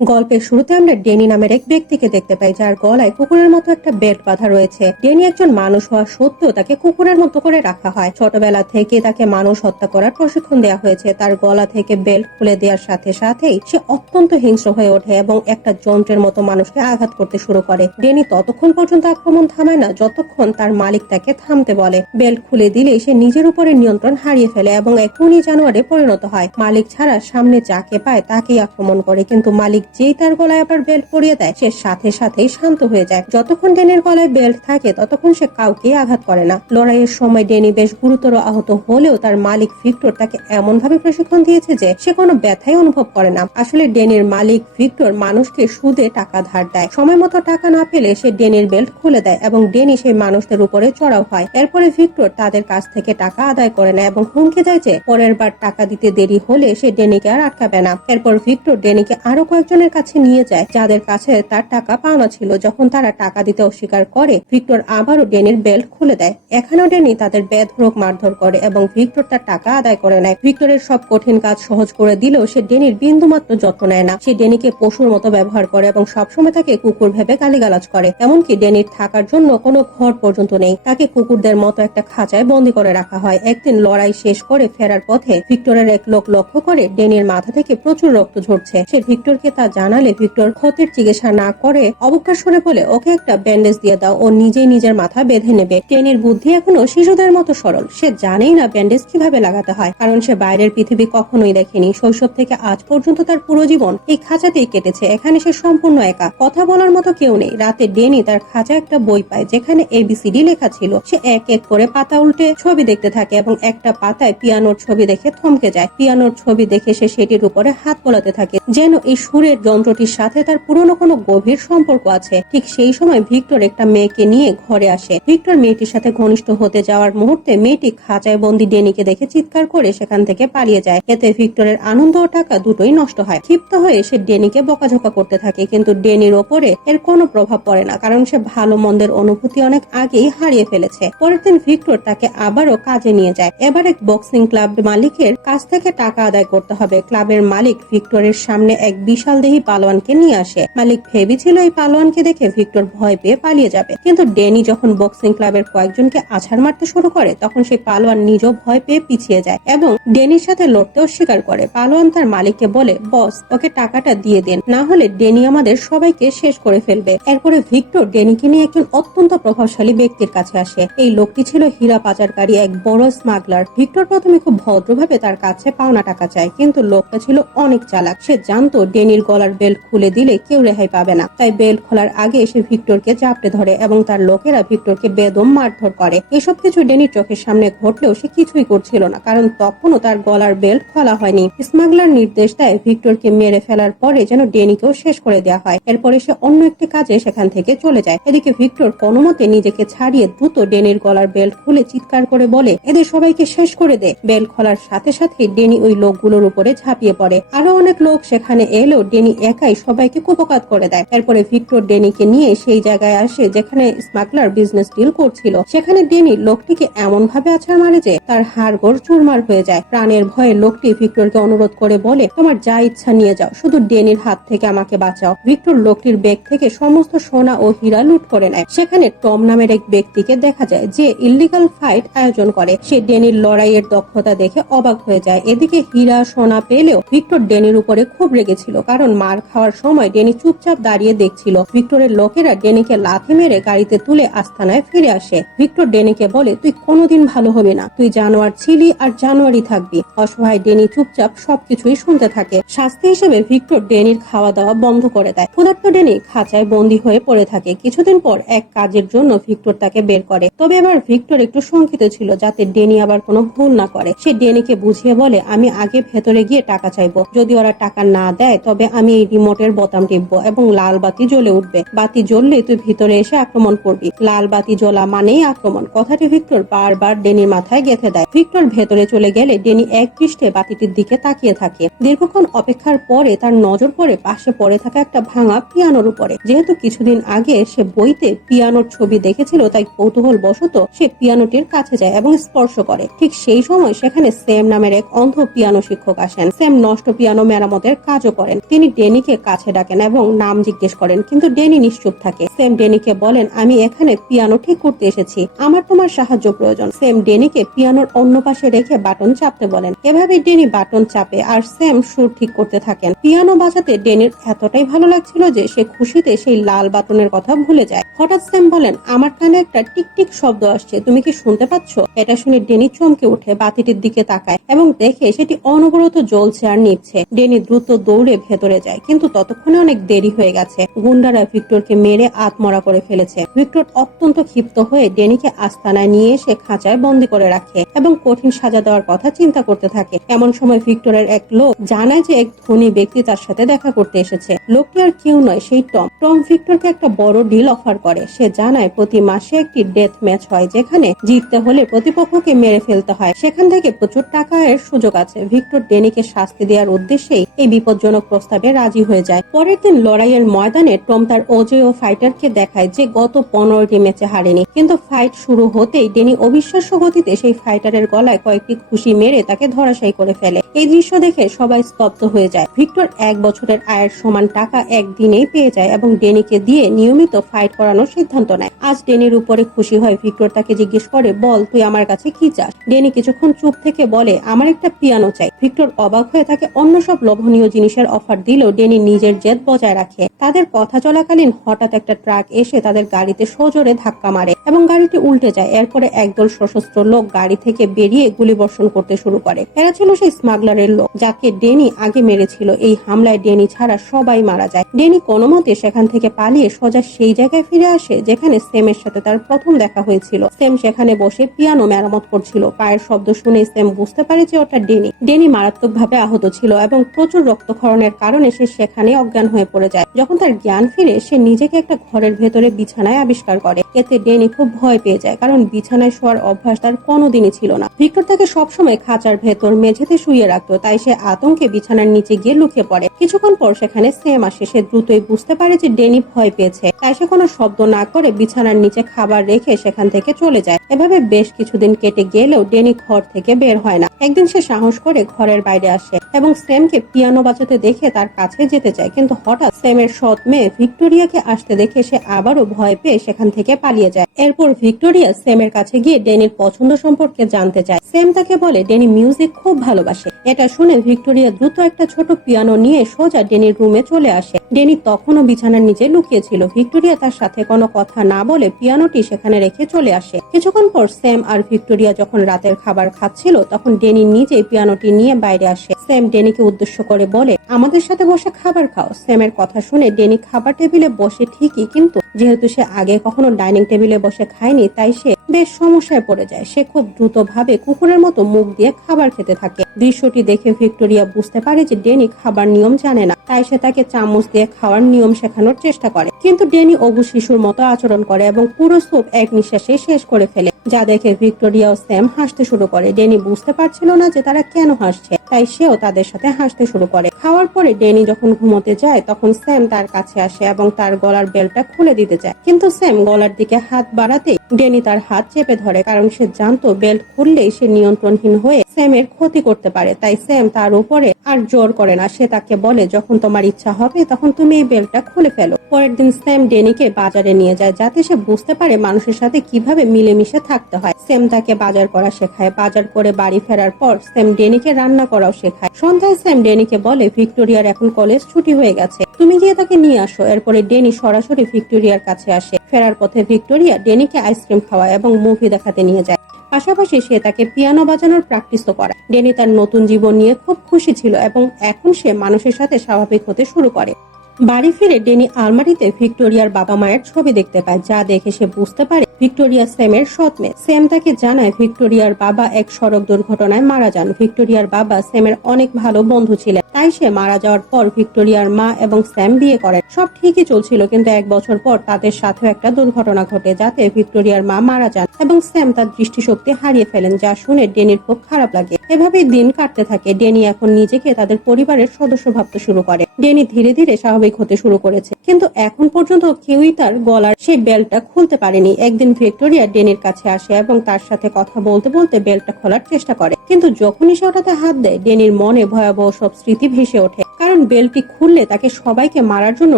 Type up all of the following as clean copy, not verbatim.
গল্পের শুরুতে আমরা ডেনি নামের এক ব্যক্তিকে দেখতে পাই, যার গলায় কুকুরের মতো একটা বেল্ট বাঁধা রয়েছে। ডেনি একজন মানুষ হওয়া সত্ত্বেও তাকে কুকুরের মতো করে রাখা হয়। ছোটবেলা থেকে তাকে মানুষ হত্যা করার প্রশিক্ষণ দেওয়া হয়েছে। তার গলা থেকে বেল্ট খুলে দেওয়ার সাথে সাথেই সে অত্যন্ত হিংস্র হয়ে ওঠে এবং একটা যন্ত্রের মতো মানুষকে আঘাত করতে শুরু করে। ডেনি ততক্ষণ পর্যন্ত আক্রমণ থামায় না যতক্ষণ তার মালিক তাকে থামতে বলে। বেল্ট খুলে দিলে সে নিজের উপরে নিয়ন্ত্রণ হারিয়ে ফেলে এবং এক খুনি জানোয়ারে পরিণত হয়। মালিক ছাড়া সামনে যাকে পায় তাকেই আক্রমণ করে, কিন্তু মালিক যেই তার গলায় আবার বেল্ট পরিয়ে দেয় সে সাথে সাথেই শান্ত হয়ে যায়। যতক্ষণ ডেনির গলায় বেল্ট থাকে ততক্ষণ সে কাউকে আঘাত করে না। লড়াইয়ের সময় ডেনি বেশ গুরুতর আহত হলেও তার মালিক ভিক্টর তাকে এমন ভাবে প্রশিক্ষণ দিয়েছে যে সে কোনো ব্যথাই অনুভব করে না। আসলে ডেনির মালিক ভিক্টর মানুষকে সুদে টাকা ধার দেয়। সময় মতো টাকা না পেলে সে ডেনির বেল্ট খুলে দেয় এবং ডেনি সেই মানুষদের উপরে চড়াও হয়। এরপরে ভিক্টর তাদের কাছ থেকে টাকা আদায় করে নেয় এবং হুমকি দেয় যে পরের বার টাকা দিতে দেরি হলে সে ডেনিকে আর আটকাবে না। এরপর ভিক্টর ডেনিকে আরো কয়েকজনের কাছে নিয়ে যায় যাদের কাছে তার টাকা পাওনা ছিল। যখন তারা টাকা দিতে অস্বীকার করে ভিক্টর আবারও ডেনির বেল্ট খুলে দেয়। এখানেও ডেনি তাদের বেধড়ক মারধর করে এবং ভিক্টর তার টাকা আদায় করে নেয়। ভিক্টরের সব কঠিন কাজ সহজ করে দিলেও সে ডেনির বিন্দুমাত্র যত্ন নেয় না। সে ডেনিকে পশুর মতো ব্যবহার করে এবং সবসময় তাকে কুকুর ভেবে গালিগালাজ করে। এমনকি ডেনির থাকার জন্য কোনো ঘর পর্যন্ত নেই। তাকে কুকুরদের মতো একটা খাঁচায় বন্দী করে রাখা হয়। একদিন লড়াই শেষ করে ফেরার পথে ভিক্টরের এক লোক লক্ষ্য করে ডেনির মাথা থেকে প্রচুর রক্ত ঝরছে। সে ভিক্টরকে তা জানালে ভিক্টর ক্ষতির চিকিৎসা না করে অবজ্ঞার সুরে বলে, ওকে একটা ব্যান্ডেজ দিয়ে দাও, ও নিজেই নিজের মাথা বেঁধে নেবে। ডেনির বুদ্ধি এখনো শিশুদের মতো সরল। সে জানেই না ব্যান্ডেজ কিভাবে লাগাতে হয়, কারণ সে বাইরের পৃথিবী কখনোই দেখেনি। শৈশব থেকে আজ পর্যন্ত তার পুরো জীবন এই খাঁচাতেই কেটেছে। এখানে সে সম্পূর্ণ একা, কথা বলার মতো কেউ নেই। রাতে ডেনি তার খাঁচায় একটা বই পায় যেখানে ABCD লেখা ছিল। সে এক এক করে পাতা উল্টে ছবি দেখতে থাকে এবং একটা পাতায় পিয়ানোর ছবি দেখে থমকে যায়। পিয়ানোর ছবি দেখে সে সেটির উপরে হাত বোলাতে থাকে, যেন এই সুরের যন্ত্রটির সাথে তার পুরনো কোনো গভীর সম্পর্ক আছে। ঠিক সেই সময় ভিক্টর একটা মেয়েকে নিয়ে ঘরে আসে। ভিক্টর মেয়েটির সাথে ঘনিষ্ঠ হতে যাওয়ার মুহূর্তে মেয়েটি খাঁচায় বন্দি ডেনিকে দেখে চিৎকার করে সেখান থেকে পালিয়ে যায়। এতে ভিক্টরের আনন্দ ও টাকা দুটোই নষ্ট হয়। ক্ষিপ্ত হয়ে সে ডেনিকে বকাঝকা করতে থাকে, কিন্তু ডেনির ওপরে এর কোনো প্রভাব পড়ে না, কারণ সে ভালো মন্দের অনুভূতি অনেক আগেই হারিয়ে ফেলেছে। পরের দিন ভিক্টর তাকে আবারও কাজে নিয়ে যায়। এবার এক বক্সিং ক্লাব মালিকের কাছ থেকে টাকা আদায় করতে হবে। ক্লাবের মালিক ভিক্টরের সামনে এক বিশাল দেহী পালোয়ানকে নিয়ে আসে। মালিক ভেবেছিল এই পালোয়ানকে দেখে ভিক্টর ভয় পেয়ে পালিয়ে যাবে, কিন্তু ডেনি যখন বক্সিং ক্লাবের কয়েকজনকে আছাড় মারতে শুরু করে তখন সেই পালোয়ান নিজেও ভয় পেয়ে পিছিয়ে যায় এবং ডেনির সাথে লড়তে অস্বীকার করে। পালোয়ান তার মালিককে বলে, বস, ওকে টাকাটা দিয়ে দেন, না হলে ডেনি আমাদের সবাইকে শেষ করে ফেলবে। এরপরে ভিক্টর ডেনিকে নিয়ে একজন অত্যন্ত প্রভাবশালী ব্যক্তির কাছে আসে। এই লোকটি ছিল হীরা পাচারকারী, এক বড় স্মাগলার। ভিক্টর প্রথমে খুব ভদ্রভাবে তার কাছে পাওনা টাকা চায়, কিন্তু লোকটা ছিল অনেক চালাক। সে জানতো ডেনির গলার বেল্ট খুলে দিলে কেউ রেহাই পাবে না, তাই বেল্ট খোলার আগে সে ভিক্টরকে চাপটে ধরে এবং তার লোকেরা ভিক্টরকে বেদম মারধর করে। এসব কিছু ডেনির চোখের সামনে ঘটলেও সে কিছুই করছিল না, কারণ তখনও তার গলার বেল্ট খোলা হয়নি। স্মাগলার নির্দেশ দেয় ভিক্টরকে মেরে ফেলার পরে যেন ডেনিকেও শেষ করে দেওয়া হয়। এরপরে সে অন্য একটি কাজে সেখান থেকে চলে যায়। এদিকে ভিক্টর কোনো মতে নিজেকে ছাড়িয়ে দ্রুত ডেনির গলার বেল্ট খুলে চিৎকার করে বলে, এদের সবাইকে শেষ করে দে। বেল্ট খোলার সাথে সাথে ডেনি ওই লোকগুলোর উপরে ঝাঁপিয়ে পড়ে। আরো অনেক লোক সেখানে এলেও ডেনি একাই সবাইকে কুপকাত করে দেয়। এরপরে ভিক্টর ডেনিকে নিয়ে সেই জায়গায় আসে যেখানে স্মাগলার বিজনেস ডিল করছিল। সেখানে ডেনি লোকটিকে এমন ভাবে আছাড় মারে যে তার হাড়গোড় চুরমার হয়ে যায়। প্রাণের ভয়ে লোকটি ভিক্টরকে অনুরোধ করে বলে, তোমার যা ইচ্ছা নিয়ে যাও, শুধু ডেনির হাত থেকে আমাকে বাঁচাও। ভিক্টর লোকটির ব্যাগ থেকে সমস্ত সোনা ও হীরা লুট করে নেয়। সেখানে টম নামের এক ব্যক্তিকে দেখা যায় যে ইল্লিগাল ফাইট আয়োজন করে। সে ডেনির লড়াইয়ের দক্ষতা দেখে অবাক হয়ে যায়। এদিকে হীরা সোনা পেলেও ভিক্টর ডেনির উপরে খুব রেগেছিল, কারণ মার খাওয়ার সময় ডেনি চুপচাপ দাঁড়িয়ে দেখছিল। ভিক্টরের লোকেরা ডেনিকে লাথি মেরে গাড়িতে তুলে আস্তানায় ফিরে আসে। ভিক্টর ডেনিকে বলে, তুই কোনোদিন ভালো হবি না, তুই জানোয়ার ছিলি আর জানোয়ারই থাকবি। অসহায় ডেনি চুপচাপ সবকিছুই শুনতে থাকে। শাস্তি হিসেবে ভিক্টর ডেনির খাওয়া দাওয়া বন্ধ করে দেয়। ক্ষুধার্ত ডেনি খাঁচায় বন্দী হয়ে পড়ে থাকে। কিছুদিন পর এক কাজের জন্য ভিক্টর তাকে বের করে, তবে এবার ভিক্টর একটু শঙ্কিত ছিল যাতে ডেনি আবার কোনো ভুল না করে। সে ডেনিকে বুঝিয়ে বলে, আমি আগে ভেতরে গিয়ে টাকা চাইবো, যদি ওরা টাকা না দেয় তবে আমি এই রিমোটের বোতাম টিপবো এবং লাল বাতি জ্বলে উঠবে। বাতি জ্বললে তুই ভিতরে এসে আক্রমণ করবি। লাল বাতি জ্বলা মানেই আক্রমণ। কথাটি ভিক্টর বারবার ডেনির মাথায় গেঁথে দেয়। ভিক্টর ভেতরে চলে গেলে ডেনি এক দৃষ্টে বাতিটির দিকে তাকিয়ে থাকে। দীর্ঘক্ষণ অপেক্ষার পরে তার নজর পড়ে পাশে পড়ে থাকা একটা ভাঙা পিয়ানোর উপরে। যেহেতু কিছুদিন আগে সে বইতে পিয়ানোর ছবি দেখেছিল, তাই কৌতূহল বশত সে পিয়ানোটির কাছে যায় এবং স্পর্শ করে। ঠিক সেই সময় সেখানে স্যাম নামের এক অন্ধ পিয়ানো শিক্ষক আসেন। স্যাম নষ্ট পিয়ানো মেরামতের কাজও করেন। তিনি ডেনিকে কাছে ডাকেন এবং নাম জিজ্ঞেস করেন, কিন্তু ডেনি নিশ্চুপ থাকে। সেম ডেনিকে বলেন, আমি এখানে পিয়ানো ঠিক করতে এসেছি, আমার তোমার সাহায্য প্রয়োজন। সেম ডেনিকে পিয়ানোর অন্য পাশে রেখে বাটন চাপতে বলেন। এভাবে ডেনি বাটন চাপে আর সেম সুর ঠিক করতে থাকেন। পিয়ানো বাজাতে ডেনির এতটাই ভালো লাগছিল যে সে খুশিতে সেই লাল বাটনের কথা ভুলে যায়। হঠাৎ সেম বলেন, আমার কানে একটা টিকটিক শব্দ আসছে, তুমি কি শুনতে পাচ্ছ? এটা শুনে ডেনি চমকে উঠে বাতিটির দিকে তাকায় এবং দেখে সেটি অনবরত জ্বলছে আর নিভছে। ডেনি দ্রুত দৌড়ে ভেতরে যায়, কিন্তু ততক্ষণে অনেক দেরি হয়ে গেছে। গুন্ডারা ভিক্টরকে মেরে আত্মরা করে ফেলেছে। ভিক্টর অত্যন্ত ক্ষিপ্ত হয়ে ডেনিকে আস্তানায় নিয়ে এসে খাঁচায় বন্দি করে রাখে এবং কঠিন সাজা দেওয়ার কথা চিন্তা করতে থাকে। এমন সময় ভিক্টরের এক লোক জানায় যে এক ধনী ব্যক্তি তার সাথে দেখা করতে এসেছে। লোকটি আর কেউ নয়, সেই টম। টম ভিক্টরকে একটা বড় ডিল অফার করে। সে জানায় প্রতি মাসে একটি ডেথ ম্যাচ হয়, যেখানে জিততে হলে প্রতিপক্ষকে মেরে ফেলতে হয়। সেখান থেকে প্রচুর টাকা এর সুযোগ আছে। ভিক্টর ডেনিকে শাস্তি দেওয়ার উদ্দেশ্যেই এই বিপজ্জনক প্রস্তাবে রাজি হয়ে যায়। পরের দিন লড়াইয়ের ময়দানে টম তার অজেয় ফাইটারকে দেখায় যে গত 15টি ম্যাচে হারেনি, কিন্তু ফাইট শুরু হতেই ডেনি অবিশ্বাস্য গতিতে সেই ফাইটারের গলায় কয়েকটি ঘুষি মেরে তাকে ধরাশায়ী করে ফেলে। এই দৃশ্য দেখে সবাই স্তব্ধ হয়ে যায়। ভিক্টর 1 বছরের আয়ের সমান টাকা একদিনেই পেয়ে যায় এবং ডেনিকে দিয়ে নিয়মিত ফাইট করানোর সিদ্ধান্ত নেয়। আজ ডেনির উপরে খুশি হয়। ভিক্টর তাকে জিজ্ঞেস করে, বল তুই আমার কাছে কি চাস? ডেনি কিছুক্ষণ চুপ থেকে বলে, আমার একটা পিয়ানো চাই। ভিক্টর অবাক হয়ে তাকে অন্য সব লোভনীয় জিনিসের অফার দিলেও ডেনি নিজের জেদ বজায় রাখে। তাদের কথা চলাকালীন হঠাৎ একটা ট্রাক এসে তাদের গাড়িতে সজোরে ধাক্কা মারে এবং গাড়িটি উল্টে যায়। এরপরে একদল সশস্ত্র লোক গাড়ি থেকে বেরিয়ে গুলিবর্ষণ করতে শুরু করে। এরা ছিল সেই স্মাগলারের লোক যাকে ডেনি আগে মেরেছিল। এই হামলায় ডেনি ছাড়া সবাই মারা যায়। ডেনি কোনো মতে সেখান থেকে পালিয়ে সোজা সেই জায়গায় ফিরে আসে যেখানে সেমের সাথে তার প্রথম দেখা হয়েছিল। সেম সেখানে বসে পিয়ানো মেরামত করছিল। পায়ের শব্দ শুনে সেম বুঝতে পারে যে ওটা ডেনি। ডেনি মারাত্মকভাবে আহত ছিল এবং প্রচুর রক্তক্ষরণের কারণে সে সেখানে অজ্ঞান হয়ে পড়ে যায়। যখন তার জ্ঞান ফিরে, সে নিজেকে একটা ঘরের ভেতরে বিছানায় আবিষ্কার করে। এতে ডেনি খুব ভয় পেয়ে যায়, কারণ বিছানায় শোয়ার অভ্যাস তার কোনোদিনই ছিল না। ভিক্টর তাকে সবসময় খাঁচার ভেতর মেঝেতে শুয়ে রাখতো, তাই সে আতঙ্কে বিছানার নিচে গিয়ে লুকিয়ে পড়ে। কিছুক্ষণ পর সেখানে সেম আসে। সে দ্রুতই বুঝতে পারে যে ডেনি ভয় পেয়েছে, তাই সে কোনো শব্দ না করে বিছানার নিচে খাবার রেখে সেখান থেকে চলে যায়। এভাবে বেশ কিছুদিন কেটে গেলেও ডেনি ঘর থেকে বের হয় না। একদিন সে সাহস করে ঘরের বাইরে আসে এবং সেমকে পিয়ানো বাজাতে দেখে তার কাছে যেতে চায়, কিন্তু হঠাৎ সেমের সৎ মেয়ে ভিক্টোরিয়াকে আসতে দেখে সে আবারও ভয় পেয়ে সেখান থেকে পালিয়ে যায়। এরপর ভিক্টোরিয়া সেমের কাছে গিয়ে ডেনির পছন্দ সম্পর্কে জানতে চায়। সেম তাকে বলে ডেনি মিউজিক খুব ভালোবাসে। এটা শুনে ভিক্টোরিয়া দ্রুত একটা ছোট পিয়ানো নিয়ে সোজা ডেনির রুমে চলে আসে। ডেনি তখনও বিছানার নিচে লুকিয়েছিল। ভিক্টোরিয়া তার সাথে কোনো কথা না বলে পিয়ানোটি সেখানে রেখে চলে আসে। কিছুক্ষণ পর সেম আর ভিক্টোরিয়া যখন রাতের খাবার খাচ্ছিল, তখন ডেনি নিজেই পিয়ানোটি নিয়ে বাইরে আসে। সেম ডেনিকে উদ্দেশ্য করে বলে, আমাদের সাথে বসে খাবার খাও। সেমের কথা শুনে ডেনি খাবার টেবিলে বসে ঠিকই, কিন্তু যেহেতু সে আগে কখনো ডাইনিং টেবিলে বসে খায়নি, তাই সে বেশ সমস্যায় পড়ে যায়। সে খুব দ্রুত ভাবে কুকুরের মতো মুখ দিয়ে খাবার খেতে থাকে। দৃশ্যটি দেখে ভিক্টোরিয়া বুঝতে পারে যে ডেনি খাবার নিয়ম জানে না, তাই সে তাকে চামচ দিয়ে খাওয়ার নিয়ম শেখানোর চেষ্টা করে। কিন্তু ডেনি অবু শিশুর মতো আচরণ করে এবং পুরো স্যুপ এক নিঃশ্বাসে শেষ করে ফেলে, যা দেখে ভিক্টোরিয়া ও স্যাম হাসতে শুরু করে। ডেনি বুঝতে পারছিল না যে তারা কেন হাসছে, তাই সেও তাদের সাথে হাসতে শুরু করে। খাওয়ার পরে ডেনি যখন ঘুমোতে যায়, তখন স্যাম তার কাছে আসে এবং তার গলার বেল্টটা খুলে দিতে চায়, কিন্তু স্যাম গলার দিকে হাত বাড়াতেই ডেনি তার হাত চেপে ধরে, কারণ সে জানতো বেল্ট খুললেই সে নিয়ন্ত্রণহীন হয়ে স্যামের ক্ষতি করতে পারে। তাই স্যাম তার উপরে আর জোর করে না। সে তাকে বলে, যখন তোমার ইচ্ছা হবে তখন তুমি এই বেল্টটা খুলে ফেলো। পরের দিন স্যাম ডেনিকে বাজারে নিয়ে যায়, যাতে সে বুঝতে পারে মানুষের সাথে কিভাবে মিলেমিশে থাকতে হয়। স্যাম তাকে বাজার করা শেখায়। বাজার করে বাড়ি ফেরার পর স্যাম ডেনিকে রান্না করাও শেখায়। সন্ধ্যায় স্যাম ডেনিকে বলে, ভিক্টোরিয়ার এখন কলেজ ছুটি হয়ে গেছে, তুমি গিয়ে তাকে নিয়ে আসো। এরপরে ডেনি সরাসরি ভিক্টোরিয়ার কাছে আসে। ফেরার পথে ভিক্টোরিয়া ডেনিকে আইসক্রিম খাওয়ায় এবং মুভি দেখাতে নিয়ে যায়। পাশাপাশি সে তাকে পিয়ানো বাজানোর প্র্যাকটিসও করায়। ডেনি তার নতুন জীবন নিয়ে খুব খুশি ছিল এবং এখন সে মানুষের সাথে স্বাভাবিক হতে শুরু করে। বাড়ি ফিরে ডেনি আলমারিতে ভিক্টোরিয়ার বাবা মায়ের ছবি দেখতে পায়, যা দেখে সে বুঝতে পারে ভিক্টোরিয়া স্যামের সৎ মেয়ে। স্যাম তাকে জানায় ভিক্টোরিয়ার বাবা এক সড়ক দুর্ঘটনায় মারা যান। ভিক্টোরিয়ার বাবা স্যামের অনেক ভালো বন্ধু ছিলেন, তাই সে মারা যাওয়ার পর ভিক্টোরিয়ার মা এবং স্যাম বিয়ে করেন। সব ঠিকই চলছিল, কিন্তু 1 বছর পর তাদের সাথেও একটা দুর্ঘটনা ঘটে, যাতে ভিক্টোরিয়ার মা মারা যান এবং স্যাম তার দৃষ্টিশক্তি হারিয়ে ফেলেন, যা শুনে ডেনির খুব খারাপ লাগে। এভাবেই দিন কাটতে থাকে। ডেনি এখন নিজেকে তাদের পরিবারের সদস্য ভাবতে শুরু করে। ডেনি ধীরে ধীরে স্বাভাবিক স্বাভাবিক হতে শুরু করেছে, কিন্তু এখন পর্যন্ত কেউই তার গলার সেই বেল্টটা খুলতে পারেনি। একদিন ভিক্টোরিয়া ডেনির কাছে আসে এবং তার সাথে কথা বলতে বলতে বেল্টটা খোলার চেষ্টা করে, কিন্তু যখনই সে ওটাতে হাত দেয় ডেনির মনে ভয়াবহ সব স্মৃতি ভেসে ওঠে। কারণ বেল্টটি খুললে তাকে সবাইকে মারার জন্য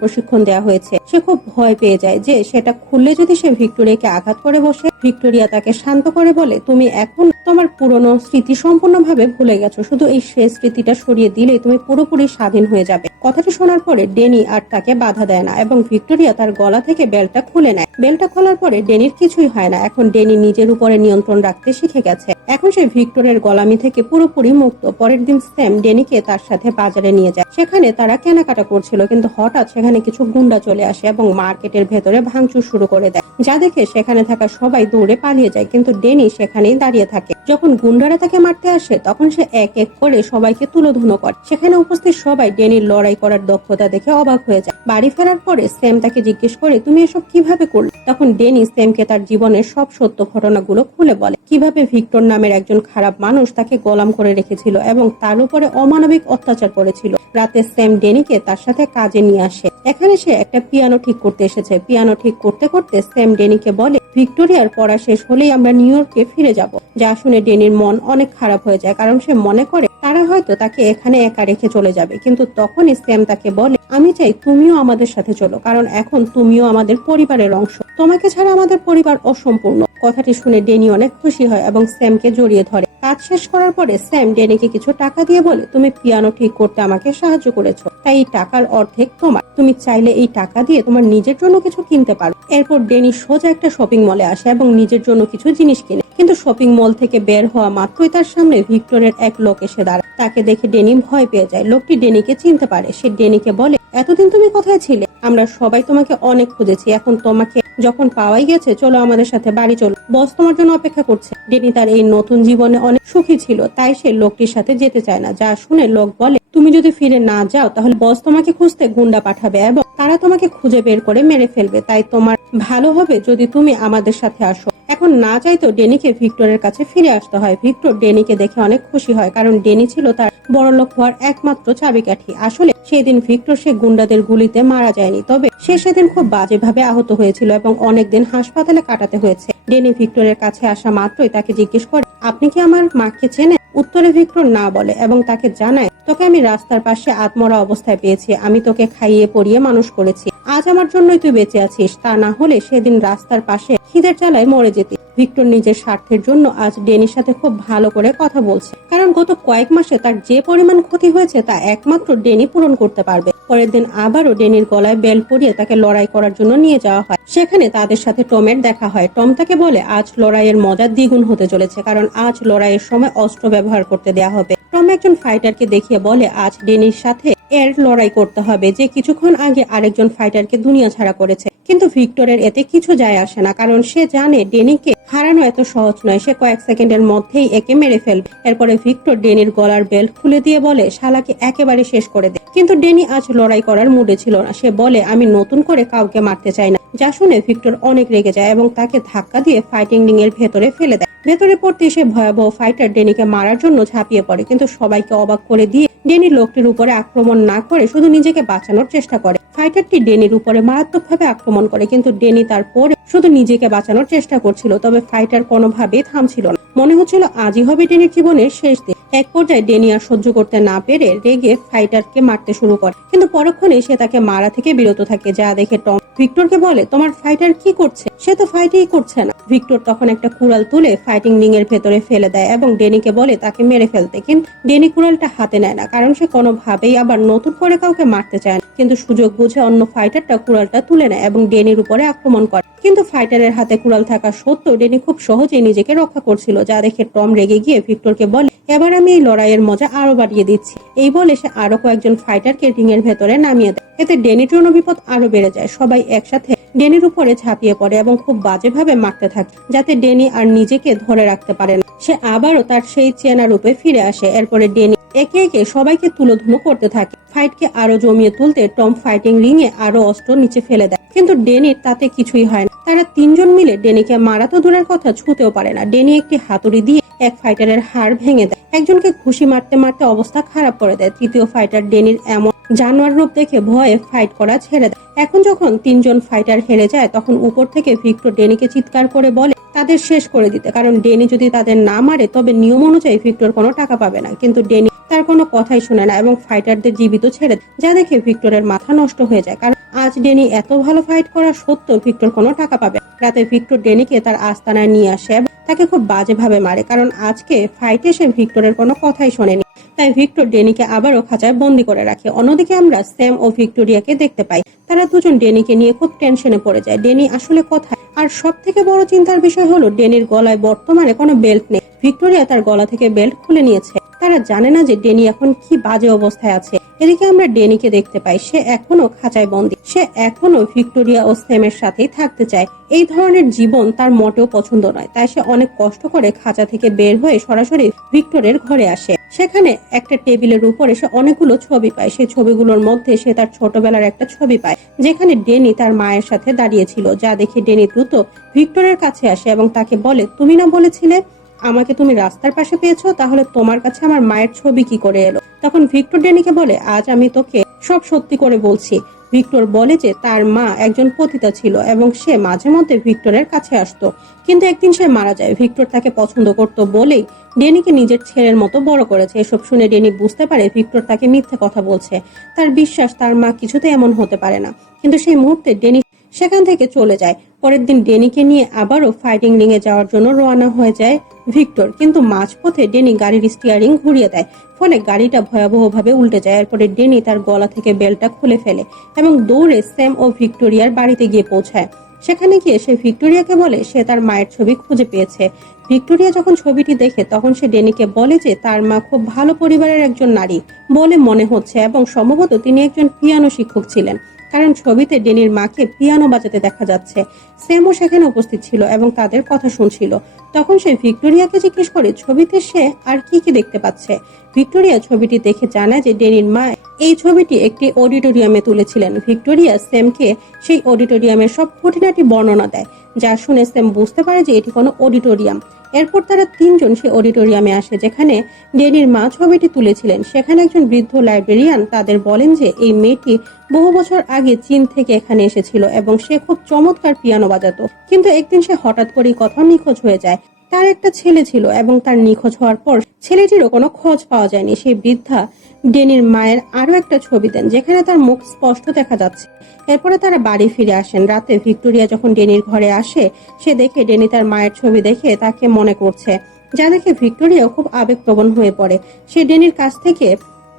প্রশিক্ষণ দেওয়া হয়েছে। সে খুব ভয় পেয়ে যায় যে সেটা খুললে যদি সে ভিক্টোরিয়াকে আঘাত করে বসে। ভিক্টোরিয়া তাকে শান্ত করে বলে, তুমি এখন তোমার পুরনো স্মৃতি সম্পূর্ণভাবে ভুলে গেছো, শুধু এই শেষ স্মৃতিটা সরিয়ে দিলেই তুমি পুরোপুরি স্বাধীন হয়ে যাবে। কথাটি শোনার পরে ডেনি আর তাকে বাধা দেয় না এবং ভিক্টোরিয়া তার গলা থেকে বেল্টটা খুলে নেয়। বেল্টটা খোলার পরে ডেনির কিছুই হয় না। এখন ডেনি নিজের উপরে নিয়ন্ত্রণ রাখতে শিখে গেছে। এখন সে ভিক্টরের গোলামি থেকে পুরোপুরি মুক্ত। পরের দিন স্যাম ডেনিকে তার সাথে বাজারে নিয়ে যায়। সেখানে তারা কেনাকাটা করছিল, কিন্তু হঠাৎ সেখানে কিছু গুন্ডা চলে আসে এবং মার্কেটের ভেতরে ভাঙচুর শুরু করে দেয়, যা দেখে সেখানে থাকা সবাই দৌড়ে পালিয়ে যায়, কিন্তু ডেনি সেখানেই দাঁড়িয়ে থাকে। যখন গুন্ডারা তাকে মারতে আসে তখন সে এক এক করে সবাইকে তুলোধুনো করে। সেখানে উপস্থিত সবাই ডেনির লড়াই করার দক্ষতা দেখে অবাক হয়ে যায়। বাড়ি ফেরার পরে স্যাম তাকে জিজ্ঞেস করে, তুমি এসব কিভাবে করলে? তখন ডেনি স্যামকে তার জীবনের সব সত্য ঘটনাগুলো খুলে বলে, কিভাবে ভিক্টর নামের একজন খারাপ মানুষ তাকে গোলাম করে রেখেছিল এবং তার উপরে অমানবিক অত্যাচার করেছিল। রাতে স্যাম ডেনিকে তার সাথে কাজে নিয়ে আসে। এখানে সে একটা পিয়ানো ঠিক করতে এসেছে। পিয়ানো ঠিক করতে করতে স্যাম ডেনিকে বলে, ভিক্টোরিয়ার পড়া শেষ হলেই আমরা নিউ ইয়র্কে ফিরে যাব। যা শুনে ডেনির মন অনেক খারাপ হয়ে যায়, কারণ সে মনে করে তারা হয়তো তাকে এখানে একা রেখে চলে যাবে। কিন্তু তখনই স্যাম তাকে বলে, আমি চাই তুমিও আমাদের সাথে চলো, কারণ এখন তুমিও আমাদের পরিবারের অংশ। তোমাকে ছাড়া আমাদের পরিবার অসম্পূর্ণ। কথাটি শুনে ডেনি অনেক খুশি হয় এবং স্যামকে জড়িয়ে ধরে। কাজ শেষ করার পরে স্যাম ডেনিকে কিছু টাকা দিয়ে বলে, তুমি পিয়ানো ঠিক করতে আমাকে সাহায্য করেছো, তাই এই টাকার অর্ধেক তোমার। তুমি চাইলে এই টাকা দিয়ে তোমার নিজের জন্য কিছু কিনতে পারো। এরপর ডেনি সোজা একটা শপিং মলে আসে এবং নিজের জন্য কিছু জিনিস কিনে। কিন্তু শপিং মল থেকে বের হওয়া মাত্রই তার সামনে ভিক্টরের এক লোক এসে দাঁড়ায়। তাকে দেখে ডেনি ভয় পেয়ে যায়। লোকটি ডেনিকে চিনতে পারে। সে ডেনিকে বলে, এতদিন তুমি কোথায় ছিলে? আমরা সবাই তোমাকে অনেক খুঁজেছি। এখন তোমাকে যখন পাওয়াই গেছে, চলো আমাদের সাথে বাড়ি চলো, বস তোমার জন্য অপেক্ষা করছে। ডেনি তার এই নতুন জীবনে অনেক সুখী ছিল, তাই সে লোকটির সাথে যেতে চায় না। যা শুনে লোক বলে, তুমি যদি ফিরে না যাও তাহলে বস তোমাকে খুঁজতে গুন্ডা পাঠাবে এবং তারা তোমাকে খুঁজে বের করে মেরে ফেলবে। তাই তোমার ভালো হবে যদি তুমি আমাদের সাথে আসো। এখন না চাইতো ডেনিকে ভিক্টরের কাছে ফিরে আসতে হয়। ভিক্টর ডেনিকে দেখে অনেক খুশি হয়, কারণ ডেনি ছিল তার বড়লোক হওয়ার একমাত্র চাবিকাঠি। আসলে সেদিন ভিক্টর সে গুন্ডাদের গুলিতে মারা যায়নি, তবে সে সেদিন খুব বাজেভাবে আহত হয়েছিল এবং অনেকদিন হাসপাতালে কাটাতে হয়েছে। ডেনি ভিক্টরের কাছে আসা মাত্রই তাকে জিজ্ঞেস করে, আপনি কি আমার মাকে চেনেন? উত্তরে ভিক্টর না বলে এবং তাকে জানায়, তোকে আমি রাস্তার পাশে আত্মরা অবস্থায় পেয়েছি। আমি তোকে খাইয়ে পরিয়ে মানুষ করেছি। আজ আমার জন্যই তুই বেঁচে আছিস, তা না হলে সেদিন রাস্তার পাশে খিদের জ্বালায় মরে যেতি। ভিক্টর নিজের স্বার্থের জন্য আজ ডেনির সাথে খুব ভালো করে কথা বলছে, কারণ গত কয়েক মাসে তার যে পরিমাণ ক্ষতি হয়েছে তা একমাত্র ডেনি পূরণ করতে পারবে। পরের দিন আবারও ডেনির গলায় বেল পরিয়ে তাকে লড়াই করার জন্য নিয়ে যাওয়া হয়। সেখানে তাদের সাথে টমের দেখা হয়। টম তাকে বলে, আজ লড়াইয়ের মজা দ্বিগুণ হতে চলেছে, কারণ আজ লড়াইয়ের সময় অস্ত্র ব্যবহার করতে দেয়া হবে। টম একজন ফাইটারকে দেখিয়ে বলে, আজ ডেনির সাথে এর লড়াই করতে হবে, যে কিছুক্ষণ আগে আরেকজন ফাইটারকে দুনিয়া ছাড়া করেছে। কিন্তু ভিক্টরের এতে কিছু যায় আসে না, কারণ সে জানে ডেনিকে হারানো এত সহজ নয়। সে কয়েক সেকেন্ডের মধ্যেই একে মেরে ফেলবে। এরপরে ভিক্টর ডেনির গলার বেল্ট খুলে দিয়ে বলে, শালাকে একেবারে শেষ করে দে। কিন্তু ডেনি আজ লড়াই করার মুডে ছিল না। সে বলে, আমি নতুন করে কাউকে মারতে চাই না। যা শুনে ভিক্টর অনেক রেগে যায় এবং তাকে ধাক্কা দিয়ে ফাইটিং রিং এর ভেতরে ফেলে দেয়। ভেতরে পড়তে সে ভয়াবহ ফাইটার ডেনিকে মারার জন্য ঝাঁপিয়ে পড়ে, কিন্তু সবাইকে অবাক করে দিয়ে ডেনি লোকটির উপরে আক্রমণ না করে শুধু নিজেকে বাঁচানোর চেষ্টা করে। ফাইটারটি ডেনির উপরে মারাত্মকভাবে আক্রমণ করে, কিন্তু ডেনি তারপরে শুধু নিজেকে বাঁচানোর চেষ্টা করছিল। তবে ফাইটার কোনোভাবেই থামছিল না। মনে হচ্ছিল আজই হবে ডেনির জীবনের শেষ দিন। এক পর্যায়ে ডেনি আর সহ্য করতে না পেরে রেগে ফাইটারকে মারতে শুরু করে, কিন্তু পরক্ষণেই সে তাকে মারা থেকে বিরত থাকে। যা দেখে টম ভিক্টরকে বলে, তোমার ফাইটার কি করছে? সে তো ফাইটই করছে না। ভিক্টর তখন একটা কুড়াল তুলে ফাইটিং রিং এর ভেতরে ফেলে দেয় এবং ডেনিকে বলে তাকে মেরে ফেলতে, কিন্তু ডেনি কুড়ালটা হাতে নেয় না, কারণ সে কোনোভাবেই আবার নতুন করে কাউকে মারতে চায় না। কিন্তু সুযোগ বুঝে অন্য ফাইটারটা কুড়ালটা তুলে নেয় এবং ডেনির উপরে আক্রমণ করে। কিন্তু ফাইটারের হাতে কুড়াল থাকা সত্ত্বেও ডেনি খুব সহজেই নিজেকে রক্ষা করছিল। যা দেখে টম রেগে গিয়ে ভিক্টরকে বলে, এবার আমি এই লড়াইয়ের মজা আরো বাড়িয়ে দিচ্ছি। এই বলে সে আরো কয়েকজন ফাইটারকে রিং এর ভেতরে নামিয়ে দেয়। এতে ডেনির জন্য বিপদ আরো বেড়ে যায়। সবাই একসাথে ডেনির উপরে ঝাঁপিয়ে পড়ে এবং খুব বাজেভাবে মারতে থাকে, যাতে ডেনি আর নিজেকে ধরে রাখতে পারে না। সে আবারও তার সেই চেনা রূপে ফিরে আসে। এরপরে ডেনি একে একে সবাইকে তুলোধুনো করতে থাকে। ফাইটকে আরো জমিয়ে তুলতে টম ফাইটিং রিং এ আরো অস্ত্র নিচে ফেলে দেয়, কিন্তু ডেনির তাতে কিছুই হয় না। তারা তিনজন মিলে ডেনিকে মারা তো দূরের কথা, ছুঁতেও পারে না। ডেনি একটি হাতুড়ি দিয়ে এক ফাইটারের হাড় ভেঙে দেয়, একজনকে ঘুষি মারতে মারতে অবস্থা খারাপ করে দেয়। তৃতীয় ফাইটার ডেনির এমন জানোয়ার রূপ দেখে ভয়ে ফাইট করা ছেড়ে দেয়। এখন যখন তিনজন ফাইটার হেরে যায়, তখন উপর থেকে ভিক্টর ডেনিকে চিৎকার করে বলে তাদের শেষ করে দিতে, কারণ ডেনি যদি তাদের না মারে তবে নিয়ম অনুযায়ী ভিক্টর কোনো টাকা পাবে না। কিন্তু ডেনি তার কোনো কথাই শুনে না এবং ফাইটারদের জীবিত ছেড়ে দেয়, যা দেখে ভিক্টরের মাথা নষ্ট হয়ে যায়, কারণ আজ ডেনি এত ভালো ফাইট করা সত্ত্বেও ভিক্টর কোনো টাকা পাবে। রাতে ভিক্টর ডেনিকে তার আস্তানায় নিয়ে আসে এবং তাকে খুব বাজেভাবে মারে, কারণ আজকে ফাইটে সে ভিক্টরের কোনো কথাই শোনেনি। তাই ভিক্টর ডেনিকে আবারও খাঁচায় বন্দি করে রাখে। অন্যদিকে আমরা স্যাম ও ভিক্টোরিয়াকে দেখতে পাই। তারা দুজন ডেনিকে নিয়ে খুব টেনশনে পড়ে যায়। ডেনি আসলে কোথায়? আর সব থেকে বড় চিন্তার বিষয় হলো ডেনির গলায় বর্তমানে কোনো বেল্ট নেই। ভিক্টোরিয়া তার গলা থেকে বেল্ট খুলে নিয়েছে। তারা জানে না যে ডেনি এখন কি বাজে অবস্থায় আছে। এদিকে আমরা ডেনিকে দেখতে পাই, সে এখনো খাঁচায় বন্দী। সে এখনো ভিক্টোরিয়া ও স্যামের সাথেই থাকতে চায়। এই ধরনের জীবন তার মোটেও পছন্দ নয়। তাই সে অনেক কষ্ট করে খাঁচা থেকে বের হয়ে সরাসরি ভিক্টরের ঘরে আসে। সেখানে একটা টেবিলের উপরে সে অনেকগুলো ছবি পায়। সেই ছবিগুলোর মধ্যে সে তার ছোটবেলার একটা ছবি পায়, যেখানে ডেনি তার মায়ের সাথে দাঁড়িয়েছিল। যা দেখে ডেনি দ্রুত ভিক্টরের কাছে আসে এবং তাকে বলে, তুমি না বলেছিলে আমাকে তুমি রাস্তার পাশে পেয়েছো, তাহলে তোমার কাছে আমার মায়ের ছবি কি করে এলো? তখন ভিক্টর ডেনিকে বলে, আজ আমি তোকে সব সত্যি করে বলছি। ভিক্টর বলে যে তার মা একজন পতিতা ছিল এবং সে মাঝে মধ্যে ভিক্টরের কাছে আসতো, কিন্তু একদিন সে মারা যায়। ভিক্টর তাকে পছন্দ করত বলেই ডেনিকে নিজের ছেলের মতো বড় করেছে। এসব শুনে ডেনি বুঝতে পারে ভিক্টর তাকে মিথ্যে কথা বলছে। তার বিশ্বাস তার মা কিছুতে এমন হতে পারে না। কিন্তু সেই মুহূর্তে ডেনি সেখান থেকে চলে যায়। পরের দিন ডেনিকে নিয়ে আবারও ফাইটিং রিং এ যাওয়ার জন্য রওনা হয়ে যায় ভিক্টর, কিন্তু মাঝপথে ডেনি গাড়ির স্টিয়ারিং ঘুরিয়ে দেয়, ফলে গাড়িটা ভয়াবহভাবে উল্টে যায়। এরপরে ডেনি তার গলা থেকে বেল্টটা খুলে ফেলে এবং দৌড়ে স্যাম ও ভিক্টোরিয়ার বাড়িতে গিয়ে পৌঁছায়। সেখানে গিয়ে সে ভিক্টোরিয়াকে বলে সে তার মায়ের ছবি খুঁজে পেয়েছে। ভিক্টোরিয়া যখন ছবিটি দেখে তখন সে ডেনিকে বলে যে তার মা খুব ভালো পরিবারের একজন নারী বলে মনে হচ্ছে এবং সম্ভবত তিনি একজন পিয়ানো শিক্ষক ছিলেন, কারণ ছবিতে ডেনির মাকে পিয়ানো বাজাতে দেখা যাচ্ছে। স্যামও সেখানে উপস্থিত ছিল এবং তাদের কথা শুনছিল। তখন সে ভিক্টোরিয়াকে জিজ্ঞেস করে ছবিতে সে আর কি কি দেখতে পাচ্ছে। ভিক্টোরিয়া ছবিটি দেখে জানায় যে ডেনির মা এই ছবিটি একটি অডিটোরিয়ামে তুলেছিলেন। ভিক্টোরিয়া স্যামকে সেই অডিটোরিয়ামের সব খুঁটিনাটি বর্ণনা দেয়, যা শুনে স্যাম বুঝতে পারে যে এটি কোনো অডিটোরিয়াম। এরপর তারা তিনজন সেই অডিটোরিয়ামে আসে যেখানে ডেনির মা ছবিটি তুলেছিলেন। সেখানে একজন বৃদ্ধ লাইব্রেরিয়ান তাদের বলেন যে এই মেয়েটি বহু বছর আগে চীন থেকে এখানে এসেছিল এবং সে খুব চমৎকার পিয়ানো বাজাতো, কিন্তু একদিন সে হঠাৎ করেই কোথাও নিখোঁজ হয়ে যায়। তার একটা ছেলে ছিল এবং তার নিখোঁজ হওয়ার পর ছেলেটিরও কোনো খোঁজ পাওয়া যায়নি। সেই বৃদ্ধা ডেনির মায়ের আরো একটা ছবি দেন যেখানে তার মুখ স্পষ্ট দেখা যাচ্ছে। এরপরে তারা বাড়ি ফিরে আসেন। রাতে ভিক্টোরিয়া যখন ডেনির ঘরে আসে, সে দেখে ডেনি তার মায়ের ছবি দেখে তাকে মনে করছে, যা দেখে ভিক্টোরিয়া খুব আবেগপ্রবণ হয়ে পড়ে। সে ডেনির কাছ থেকে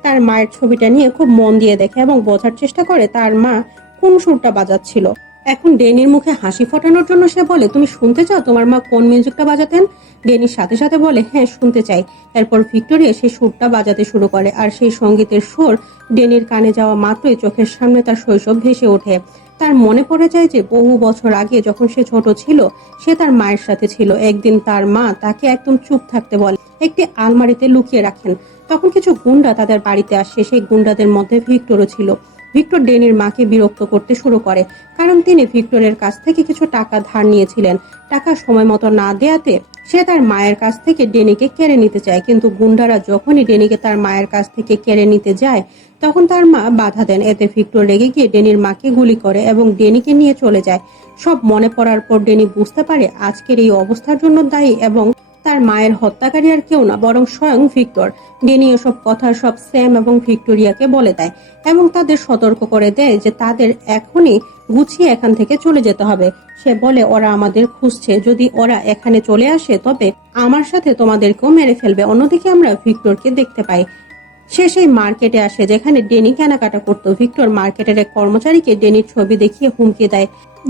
তার মায়ের ছবিটা নিয়ে খুব মন দিয়ে দেখে এবং বোঝার চেষ্টা করে তার মা কোন সুরটা বাজাচ্ছিল। এখন ডেনির মুখে হাসি ফোটানোর জন্য সে বলে, তুমি শুনতে চাও তোমার মা কোন মিউজিকটা বাজাতেন? ডেনির সাথে সাথে বলে, হ্যাঁ শুনতে চাই। এরপর ভিক্টোরিয়া সেই সুরটা বাজাতে শুরু করে আর সেই সঙ্গীতের সুর ডেনির কানে যাওয়া মাত্রই চোখের সামনে তার শৈশব ভেসে ওঠে। তার মনে পড়ে যায় যে বহু বছর আগে যখন সে ছোট ছিল সে তার মায়ের সাথে ছিল। একদিন তার মা তাকে একদম চুপ থাকতে বলে, একটি আলমারিতে লুকিয়ে রাখেন। তখন কিছু গুন্ডা তাদের বাড়িতে আসে। সেই গুন্ডাদের মধ্যে ভিক্টরও ছিল। ভিক্টর ডেনির মাকে বিরক্ত করতে শুরু করে, কারণ তিনি ভিক্টরের কাছ থেকে কিছু টাকা ধার নিয়েছিলেন। টাকা সময় মতো না দেয়াতে সে তার মায়ের কাছ থেকে ডেনিকে কেড়ে নিতে চায়, কিন্তু গুন্ডারা যখনই ডেনিকে তার মায়ের কাছ থেকে কেড়ে নিতে যায় তখন তার মা বাধা দেন। এতে ভিক্টর রেগে গিয়ে ডেনির মাকে গুলি করে এবং ডেনিকে নিয়ে চলে যায়। সব মনে পড়ার পর ডেনি বুঝতে পারে আজকের এই অবস্থার জন্য দায়ী এবং তার মায়ের হত্যাকারী আর কেউ না বরং স্বয়ং ভিক্টর। ডেনি এসব কথা সব স্যাম এবং ভিক্টোরিয়াকে বলে দেয় এবং তাদের সতর্ক করে দেয় যে তাদের এখনই গুছিয়ে এখান থেকে চলে যেতে হবে। সে বলে, ওরা আমাদের খুঁজছে, যদি ওরা এখানে চলে আসে তবে আমার সাথে তোমাদেরকেও মেরে ফেলবে। অন্যদিকে আমরা ভিক্টরকে দেখতে পাই, সে সেই মার্কেটে আসে যেখানে ডেনি কেনাকাটা করতো। ভিক্টর মার্কেটের এক কর্মচারীকে ডেনির ছবি দেখিয়ে হুমকি দেয়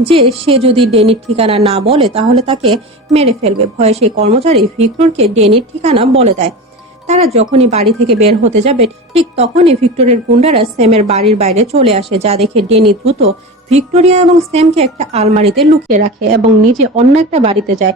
যে সে যদি ডেনির ঠিকানা না বলে তাহলে তাকে মেরে ফেলবে। ভয়ে সেই কর্মচারী ভিক্টরকে ডেনির ঠিকানা বলে দেয়। তারা যখনই বাড়ি থেকে বের হতে যাবে ঠিক তখনই ভিক্টরের গুন্ডারা স্যামের বাড়ির বাইরে চলে আসে, যা দেখে ডেনি দ্রুত ভিক্টোরিয়া এবং স্যামকে একটা আলমারিতে লুকিয়ে রাখে এবং নিজে অন্য একটা বাড়িতে যায়।